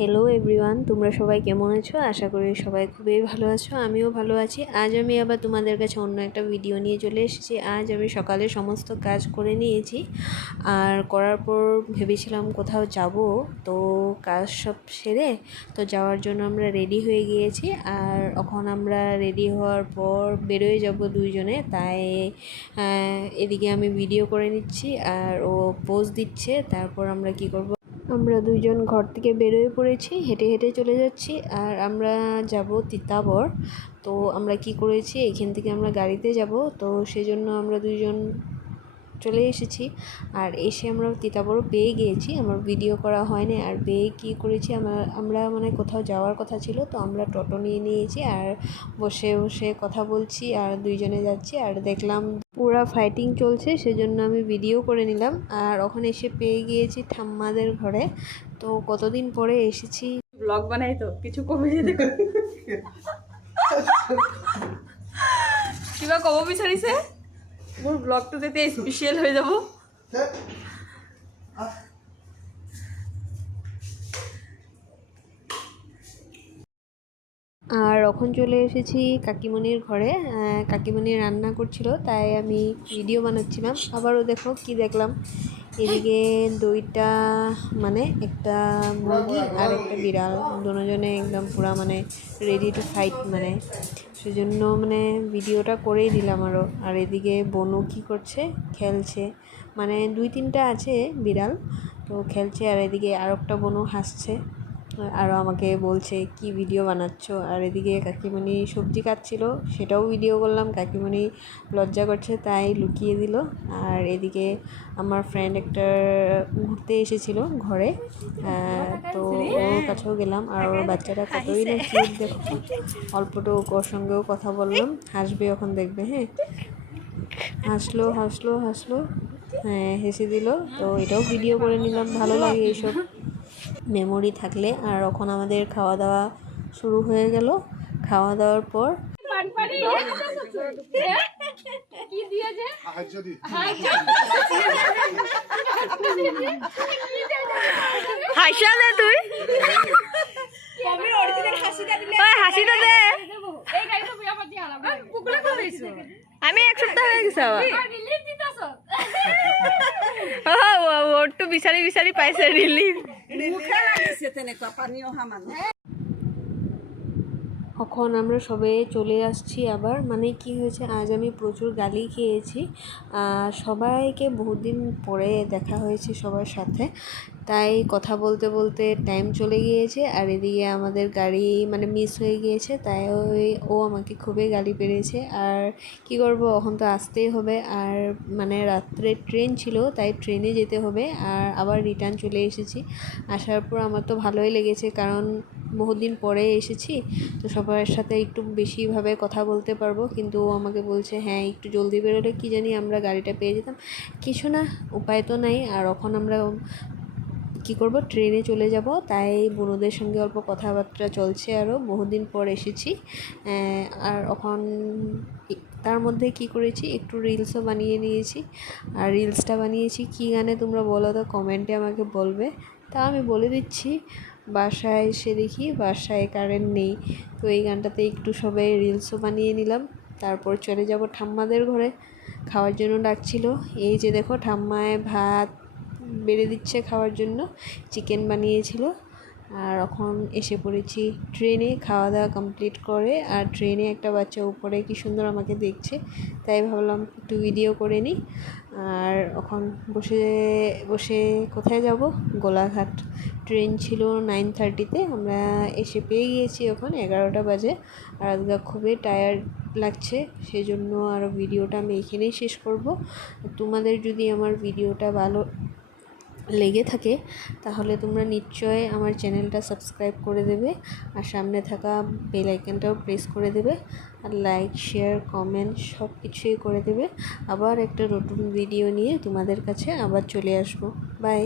Hello everyone, তোমরা সবাই কেমন আছো? আশা করি সবাই খুবই ভালো আছো। আমিও ভালো আছি। আজ আমি আবার তোমাদের কাছে অন্য একটা ভিডিও নিয়ে চলে এসেছি। আজ আমি সকালে সমস্ত কাজ করে নিয়েছি, আর করার পর ভেবেছিলাম কোথাও যাব, তো কাজ সব সেরে তো যাওয়ার জন্য আমরা রেডি হয়ে গিয়েছি। আর এখন আমরা রেডি হওয়ার পর বেরোয় যাব দুইজনে, তাই এদিকে আমি ভিডিও করে নিচ্ছি আর ও পোজ দিচ্ছে। তারপর আমরা কি করব, আমরা দুইজন ঘর থেকে বেরোয় পড়েছি, হেঁটে হেঁটে চলে যাচ্ছি। আর আমরা যাব তিতাবর। তো আমরা কি করেছি, এখান থেকে আমরা গাড়িতে যাব, তো সেজন্য আমরা দুইজন চলে এসেছি। আর এসে আমরা তিতাবরও পেয়ে গিয়েছি, আমার ভিডিও করা হয়নি। আর পেয়ে কী করেছি, আমরা মানে কোথাও যাওয়ার কথা ছিল, তো আমরা টোটো নিয়ে নিয়েছি আর বসে বসে কথা বলছি আর দুইজনে যাচ্ছি। আর দেখলাম পুরা ফাইটিং চলছে, সেজন্য আমি ভিডিও করে নিলাম। আর ওখানে এসে পেয়ে গিয়েছি ঠাম্মাদের ঘরে। তো কতদিন পরে এসেছি। ব্লগ বানাই তো কিছু কমে যেতে কিবা কব বিচাৰিছে, মোৰ ব্লগটো তেতিয়া স্পেচিয়েল হৈ যাব। আর এখন চলে এসেছি কাকিমণির ঘরে। কাকিমণি রান্না করছিল, তাই আমি ভিডিও বানাচ্ছিলাম। আবারও দেখো কি দেখলাম, এদিকে দুইটা মানে একটা মুরগি আর একটা বিড়াল, দুজনে একদম পুরা মানে রেডি টু ফাইট, মানে সেজন্য মানে ভিডিওটা করেই দিলাম আরও। আর এদিকে বনু কি করছে, খেলছে, মানে দুই তিনটা আছে বিড়াল, তো খেলছে। আর এদিকে আর একটা বনু হাসছে, আরও আমাকে বলছে কি ভিডিও বানাচ্ছ। আর এদিকে কাকিমণি সবজি কাটছিল, সেটাও ভিডিও করলাম। কাকিমণি লজ্জা করছে তাই লুকিয়ে দিল। আর এদিকে আমার ফ্রেন্ড একটা ঘুরতে এসেছিল ঘরে, তো ওর কাছেও গেলাম। আর ওর বাচ্চাটা কতই না কিউট, দেখো অল্পটু ওর সঙ্গেও কথা বললাম। হাসবে এখন, দেখবে। হ্যাঁ, হাসলো হাসলো হাসলো, হ্যাঁ হেসে দিল। তো এটাও ভিডিও করে নিলাম, ভালো লাগে এইসব মেমোরি থাকলে। আর এখন আমাদের খাওয়া দাওয়া শুরু হয়ে গেল। খাওয়া দাওয়ার পর হাসিটা তুই হাসিটা দে, আমি এক সপ্তাহ হয়ে গেছে ওরটো বিচাৰি বিচাৰি পাইছে রিলিফ। এখন আমরা সবে চলে আসছি আবার। মানে কি হয়েছে, আজ আমি প্রচুর গালি খেয়েছি। সবাইকে বহুত দিন পরে দেখা হয়েছে সবার সাথে, তাই কথা বলতে বলতে টাইম চলে গিয়েছে। আর এদিকে আমাদের গাড়ি মানে মিস হয়ে গিয়েছে, তাই ও আমাকে খুবই গালি পেরেছে। আর কি করব, এখন তো আসতেই হবে। আর মানে রাত্রে ট্রেন ছিল, তাই ট্রেনে যেতে হবে। আর আবার রিটার্ন চলে এসেছি। আসার পর আমার তো ভালোই লেগেছে, কারণ বহুত দিন পরে এসেছি, তো সবার সাথে একটু বেশিভাবে কথা বলতে পারবো। কিন্তু ও আমাকে বলছে হ্যাঁ একটু জলদি বেরোলে কি জানি আমরা গাড়িটা পেয়ে যেতাম। কিছু না, উপায় তো নাই। আর এখন আমরা কি করব, ট্রেনে চলে যাব। তাই বোনদের সঙ্গে অল্প কথাবার্তা চলছে, আরও বহুদিন পর এসেছি। আর এখন তার মধ্যে কি করেছি, একটু রিলসও বানিয়ে নিয়েছি। আর রিলসটা বানিয়েছি কি গানে তোমরা বলো তো, কমেন্টে আমাকে বলবে। তা আমি বলে দিচ্ছি, বাসায় এসে দেখি বাসায় কারেন্ট নেই। তো এই গানটাতে একটু সবাই রিলসও বানিয়ে নিলাম। তারপর চলে যাব ঠাম্মাদের ঘরে, খাওয়ার জন্য ডাকছিল। এই যে দেখো ঠাম্মায় ভাত বেড়ে দিচ্ছে খাওয়ার জন্য, চিকেন বানিয়েছিল। আর এখন এসে পড়েছি ট্রেনে, খাওয়া দাওয়া কমপ্লিট করে। আর ট্রেনে একটা বাচ্চা উপরে কি সুন্দর আমাকে দেখছে, তাই ভাবলাম একটু ভিডিও করে নিই। আর এখন বসে বসে কোথায় যাব, গোলাঘাট। ট্রেন ছিল 9:30-তে, আমরা এসে পেয়ে গিয়েছি এখন 11টা বাজে। আর আজকে খুবই টায়ার্ড লাগছে, সেজন্য আরও ভিডিওটা আমি এখানেই শেষ করব। তোমাদের যদি আমার ভিডিওটা ভালো লেগে থাকে তাহলে তোমরা নিশ্চয়ই আমার চ্যানেলটা সাবস্ক্রাইব করে দেবে, আর সামনে থাকা বেল আইকনটাও প্রেস করে দেবে। আর লাইক শেয়ার কমেন্ট সব কিছুই করে দেবে। আবার একটা নতুন ভিডিও নিয়ে তোমাদের কাছে আবার চলে আসবো। বাই।